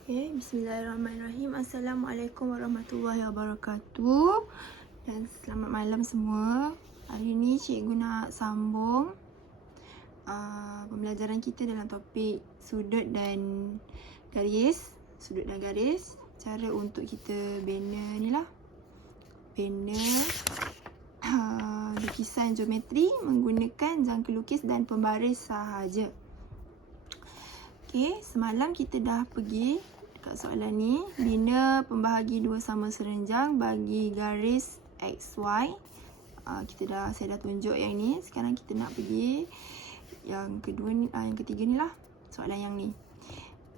Okay, bismillahirrahmanirrahim. Assalamualaikum warahmatullahi wabarakatuh. Dan selamat malam semua. Hari ni cikgu nak sambung pembelajaran kita dalam topik sudut dan garis. Sudut dan garis. Cara untuk kita bina ni lah. Bina lukisan geometri menggunakan jangka lukis dan pembaris sahaja. Okey, semalam kita dah pergi dekat soalan ni. Bina pembahagi dua sama serenjang bagi garis XY. Saya dah tunjuk yang ni. Sekarang kita nak pergi yang kedua ni, yang ketiga ni lah. Soalan yang ni.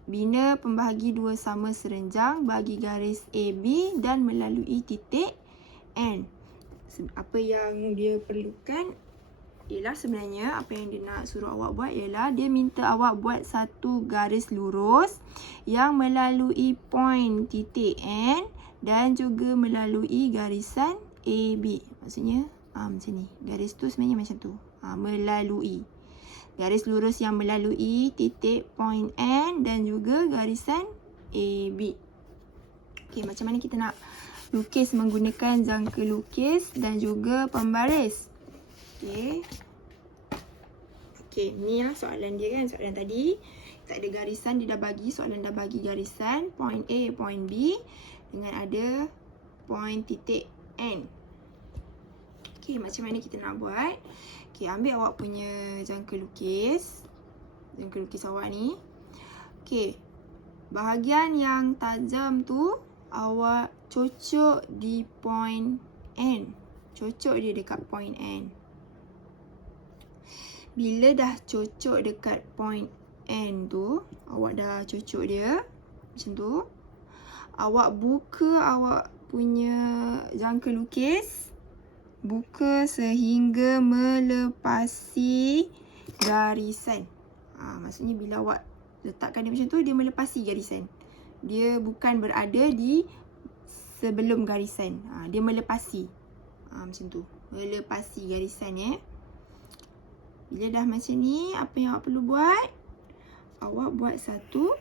Bina pembahagi dua sama serenjang bagi garis AB dan melalui titik N. Apa yang dia perlukan ialah sebenarnya apa yang dia nak suruh awak buat ialah dia minta awak buat satu garis lurus yang melalui point titik N dan juga melalui garisan AB. Maksudnya macam ni. Garis tu sebenarnya macam tu. Melalui. Garis lurus yang melalui titik point N dan juga garisan AB. Okey, macam mana kita nak lukis menggunakan jangka lukis dan juga pembaris. Okey, ni lah soalan dia kan. Soalan tadi tak ada garisan, dia dah bagi. Soalan dah bagi garisan point A, point B dengan ada point titik N. Okey, macam mana kita nak buat? Okey, ambil awak punya jangka lukis. Jangka lukis awak ni. Okey, bahagian yang tajam tu awak cocok di point N. Cocok dia dekat point N. Bila dah cocok dekat point N tu, awak dah cocok dia macam tu. Awak buka awak punya jangka lukis. Buka sehingga melepasi garisan. Maksudnya bila awak letakkan dia macam tu, dia melepasi garisan. Dia bukan berada di sebelum garisan. Dia melepasi. Macam tu. Melepasi garisan Bila dah macam ni, apa yang awak perlu buat? Awak buat satu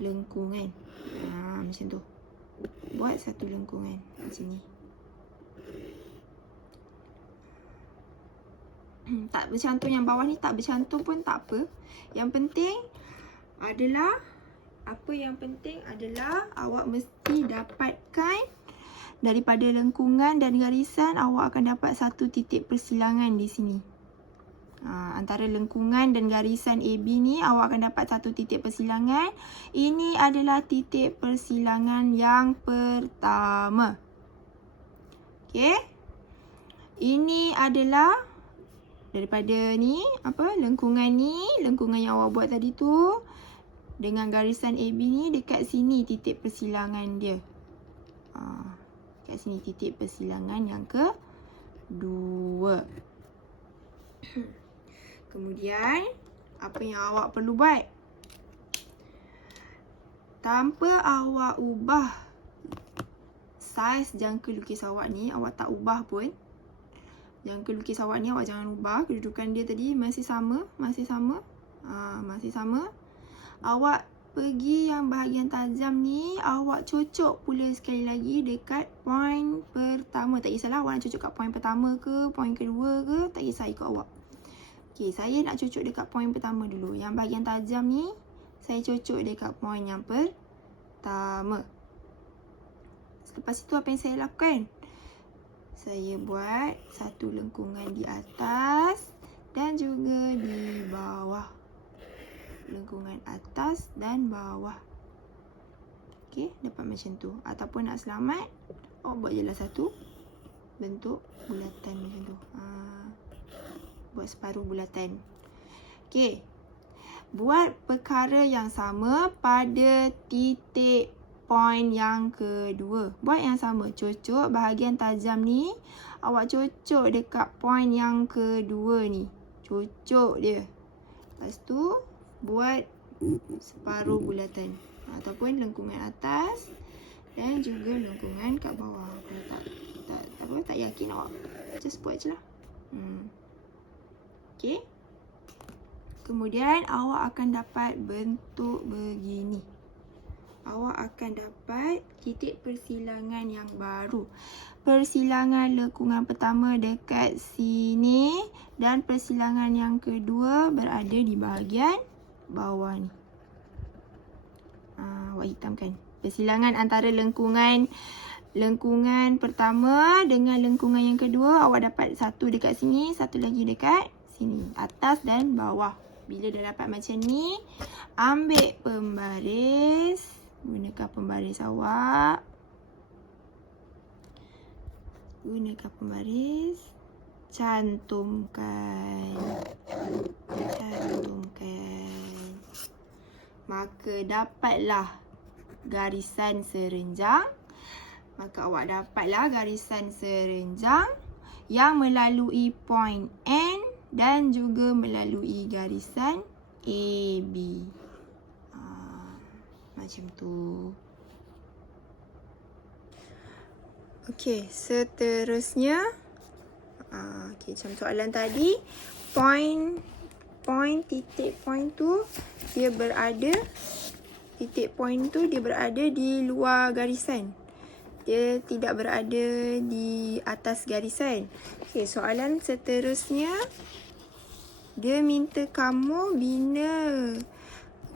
lengkungan. Macam tu. Buat satu lengkungan. Macam ni. Tak bercantum yang bawah ni, tak bercantum pun tak apa. Yang penting adalah, awak mesti dapatkan daripada lengkungan dan garisan, awak akan dapat satu titik persilangan di sini. Antara lengkungan dan garisan AB ni awak akan dapat satu titik persilangan. Ini adalah titik persilangan yang pertama. Okey. Ini adalah daripada ni, lengkungan ni, lengkungan yang awak buat tadi tu dengan garisan AB ni, dekat sini titik persilangan dia. Dekat sini titik persilangan yang kedua. Kemudian, apa yang awak perlu buat? Tanpa awak ubah saiz jangka lukis awak ni, awak tak ubah pun. Jangka lukis awak ni awak jangan ubah. Kedudukan dia tadi masih sama. Masih sama. Awak pergi yang bahagian tajam ni, awak cocok pula sekali lagi dekat point pertama. Tak kisahlah awak nak cocok kat point pertama ke, point kedua ke, tak kisah, ikut awak. Okey, saya nak cocok dekat point pertama dulu. Yang bahagian tajam ni, saya cocok dekat point yang pertama. Selepas itu apa yang saya lakukan? Saya buat satu lengkungan di atas dan juga di bawah. Lengkungan atas dan bawah. Okey, dapat macam tu. Ataupun nak selamat, awak buat je lah satu bentuk bulatan macam tu. Buat separuh bulatan. Okey. Buat perkara yang sama pada titik point yang kedua. Buat yang sama. Cocok bahagian tajam ni. Awak cocok dekat point yang kedua ni. Cocok dia. Lepas tu, buat separuh bulatan. Ataupun lengkungan atas. Dan juga lengkungan kat bawah. Kalau tak yakin awak just buat je lah. Okey. Kemudian awak akan dapat bentuk begini. awak akan dapat titik persilangan yang baru. Persilangan lengkungan pertama dekat sini dan persilangan yang kedua berada di bahagian bawah ni. Awak hitamkan. Persilangan antara lengkungan pertama dengan lengkungan yang kedua, awak dapat satu dekat sini, satu lagi dekat sini, atas dan bawah. Bila dah dapat macam ni, ambil pembaris, gunakan pembaris awak. Gunakan pembaris, cantumkan. Maka dapatlah garisan serenjang. Yang melalui point N dan juga melalui garisan AB. Macam tu. Okey, seterusnya. Okey, macam soalan tadi. Titik point tu dia berada di luar garisan. Dia tidak berada di atas garisan. Okey, soalan seterusnya. Dia minta kamu bina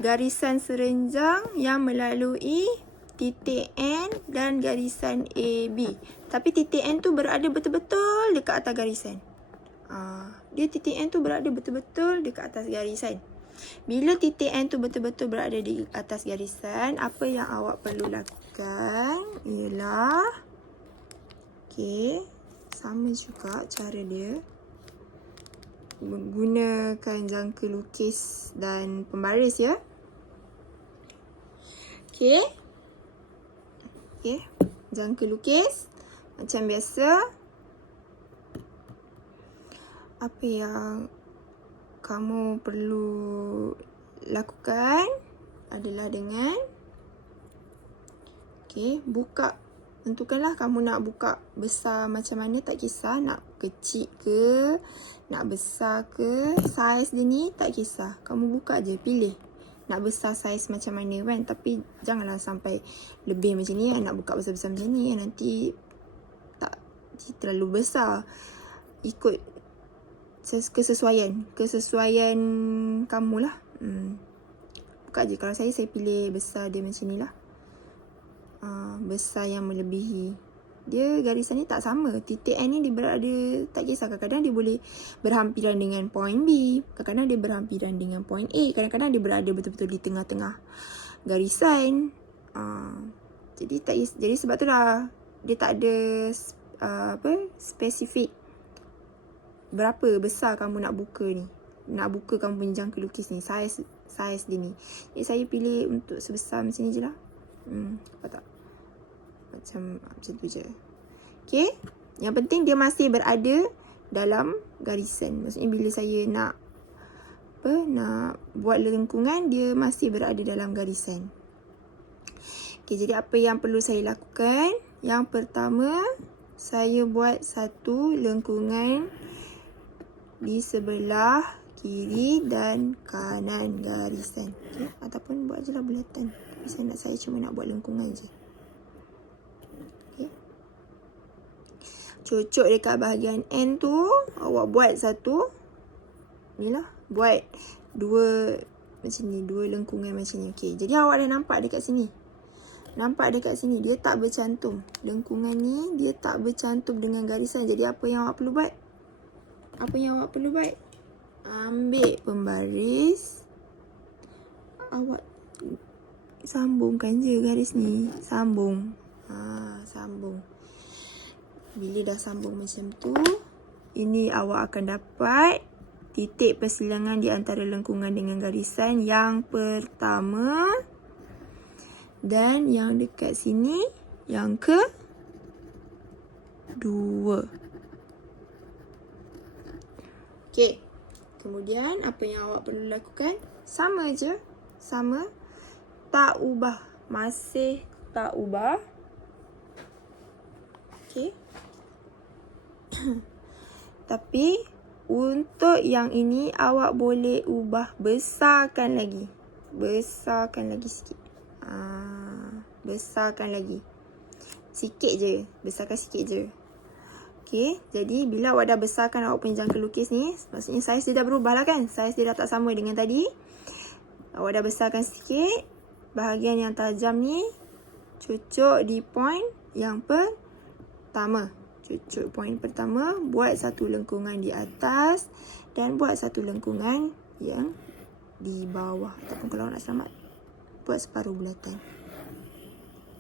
garisan serenjang yang melalui titik N dan garisan AB. Tapi titik N tu berada betul-betul dekat atas garisan. Titik N tu berada betul-betul dekat atas garisan. Bila titik N tu betul-betul berada di atas garisan, apa yang awak perlu lakukan ialah, okey, sama juga cara dia. Menggunakan jangka lukis dan pembaris ya. Okey, jangka lukis macam biasa. Apa yang kamu perlu lakukan adalah dengan buka. Tentukanlah kamu nak buka besar macam mana, tak kisah. Nak kecil ke, nak besar ke, saiz dia ni tak kisah. Kamu buka je, pilih. Nak besar saiz macam mana kan. Tapi janganlah sampai lebih macam ni. Nak buka besar-besar macam ni, nanti tak terlalu besar. Ikut kesesuaian kamu lah. Buka je. Kalau saya pilih besar dia macam ni lah. Besar yang melebihi. Dia garisan ni tak sama. Titik N ni dia berada, tak kisah. Kadang-kadang dia boleh berhampiran dengan point B. Kadang-kadang dia berhampiran dengan point A. Kadang-kadang dia berada betul-betul di tengah-tengah garisan. Jadi sebab tu lah dia tak ada spesifik berapa besar kamu nak buka ni. Nak buka kamu punya jangka lukis ni. Saiz dia ni. Jadi saya pilih untuk sebesar macam ni je lah. Apa tak? Macam tu je. Okay. Yang penting dia masih berada dalam garisan. Maksudnya bila saya nak buat lengkungan, dia masih berada dalam garisan. Okay, jadi apa yang perlu saya lakukan? Yang pertama, saya buat satu lengkungan di sebelah kiri dan kanan garisan. Okay? Ataupun buat je lah bulatan. Tapi saya cuma nak buat lengkungan je. Okay. Cocok dekat bahagian N tu, awak buat satu. Inilah, buat dua macam ni, dua lengkungan macam ni. Okay. Jadi awak dah nampak dekat sini. Dia tak bercantum. Lengkungan ni dia tak bercantum dengan garisan. Jadi apa yang awak perlu buat? Ambil pembaris. Awak sambungkan je garis ni. Sambung. Bila dah sambung macam tu, ini awak akan dapat titik persilangan di antara lengkungan dengan garisan yang pertama. Dan yang dekat sini yang kedua. Okey. Kemudian apa yang awak perlu lakukan? Sama je. Sama. Tak ubah. Masih tak ubah. Okey. Tapi untuk yang ini awak boleh ubah. Besarkan lagi sikit. Besarkan lagi. Sikit je. Besarkan sikit je. Okay. Jadi bila awak dah besarkan awak punya jangka lukis ni, maksudnya saiz dia dah berubah lah kan. Saiz dia dah tak sama dengan tadi. Awak dah besarkan sikit. Bahagian yang tajam ni cucuk di point yang pertama. Cucuk point pertama. Buat satu lengkungan di atas. Dan buat satu lengkungan yang di bawah. Ataupun kalau nak selamat, buat separuh bulatan.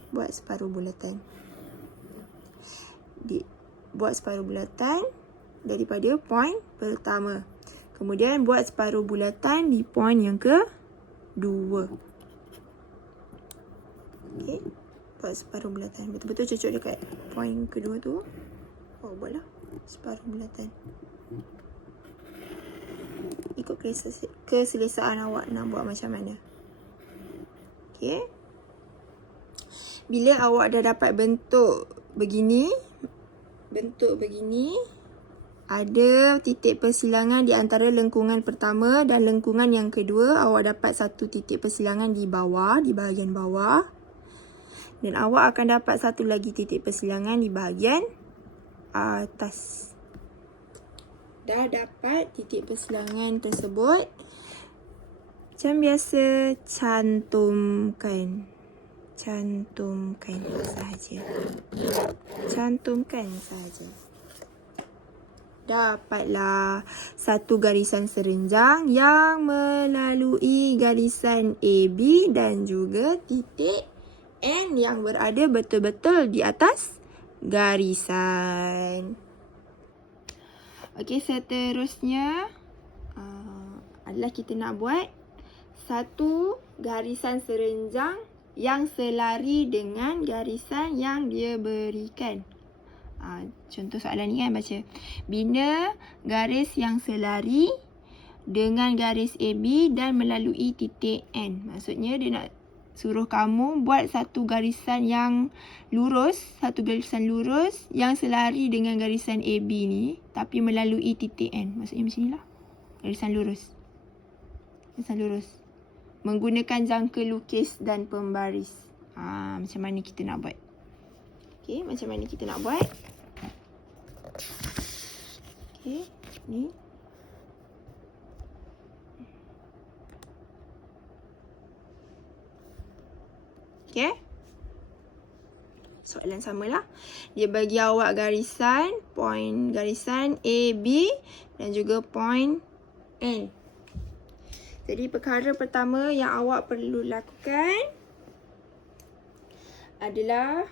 Buat separuh bulatan. Buat separuh bulatan daripada point pertama. Kemudian buat separuh bulatan di point yang kedua. Okey. Buat separuh bulatan. Betul-betul cucuk dekat point kedua tu. Buatlah separuh bulatan. Ikut keselesaan awak nak buat macam mana. Okey. Bila awak dah dapat bentuk begini, ada titik persilangan di antara lengkungan pertama dan lengkungan yang kedua, awak dapat satu titik persilangan di bawah, di bahagian bawah. Dan awak akan dapat satu lagi titik persilangan di bahagian atas. Dah dapat titik persilangan tersebut, macam biasa, cantumkan sahaja. Cantumkan sahaja. Dapatlah satu garisan serenjang yang melalui garisan AB dan juga titik N yang berada betul-betul di atas garisan. Okey, seterusnya adalah kita nak buat satu garisan serenjang yang selari dengan garisan yang dia berikan. Contoh soalan ni kan, baca. Bina garis yang selari dengan garis AB dan melalui titik N. Maksudnya dia nak suruh kamu buat satu garisan yang lurus, yang selari dengan garisan AB ni, tapi melalui titik N. Maksudnya macam ni lah. Garisan lurus. Menggunakan jangka lukis dan pembaris. Macam mana kita nak buat? Okey, macam mana kita nak buat? Okey, ni. Okey. Soalan samalah. Dia bagi awak garisan, point garisan A, B dan juga point N. Jadi perkara pertama yang awak perlu lakukan adalah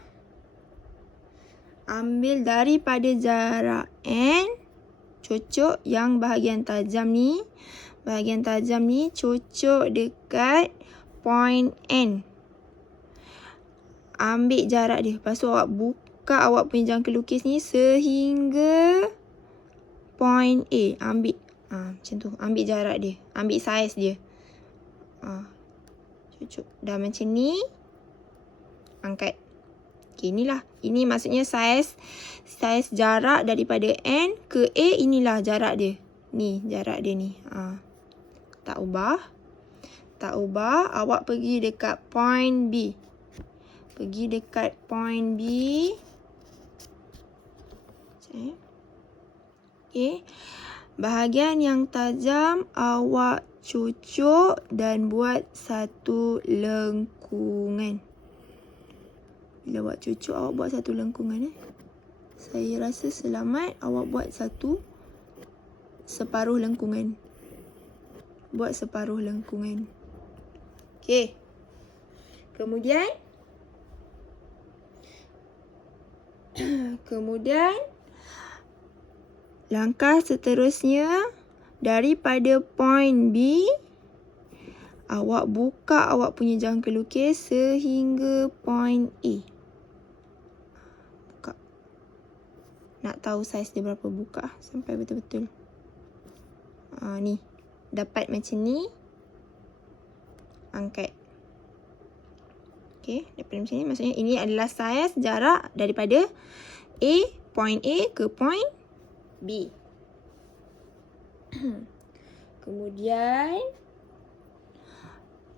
ambil daripada jarak N, cucuk yang bahagian tajam ni. Bahagian tajam ni cucuk dekat point N. Ambil jarak dia. Lepas tu awak buka awak punya jangka lukis ni sehingga point A. Ambil. Macam tu. Ambil jarak dia. Ambil saiz dia. Cucuk. Dah macam ni. Angkat. Okay, inilah. Ini maksudnya saiz jarak daripada N ke A. Inilah jarak dia. Ni jarak dia ni. Tak ubah. Awak pergi dekat point B. Okay. Bahagian yang tajam awak cucuk dan buat satu lengkungan. Bila awak cucuk, awak buat satu lengkungan. Saya rasa selamat awak buat separuh lengkungan. Buat separuh lengkungan. Okey. Kemudian langkah seterusnya, daripada point B, awak buka awak punya jangka lukis sehingga point A. Buka. Nak tahu saiz dia berapa, buka sampai betul-betul. Ni. Dapat macam ni. Angkat. Okey, dapat macam ni. Maksudnya ini adalah saiz jarak daripada point A ke point B. Kemudian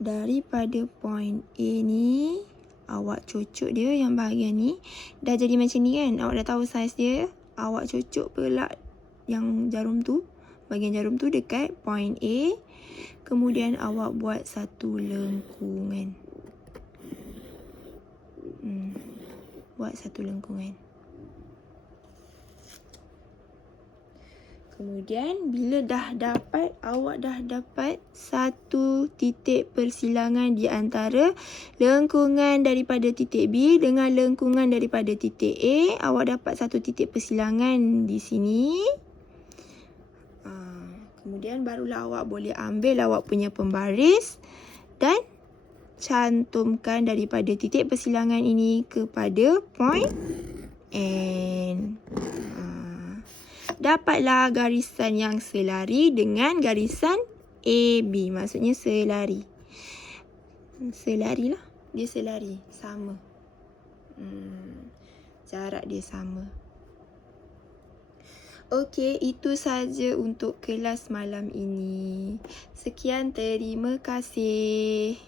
daripada point A ni, awak cocok dia yang bahagian ni. Dah jadi macam ni kan? Awak dah tahu saiz dia. Awak cocok pula yang jarum tu, bahagian jarum tu dekat point A. Kemudian awak buat satu lengkungan. Buat satu lengkungan. Kemudian bila awak dah dapat satu titik persilangan di antara lengkungan daripada titik B dengan lengkungan daripada titik A, awak dapat satu titik persilangan di sini. Kemudian barulah awak boleh ambil awak punya pembaris dan cantumkan daripada titik persilangan ini kepada point N. Dapatlah garisan yang selari dengan garisan AB. Maksudnya selari. Selari lah. Dia selari. Sama. Jarak dia sama. Okey, itu saja untuk kelas malam ini. Sekian, terima kasih.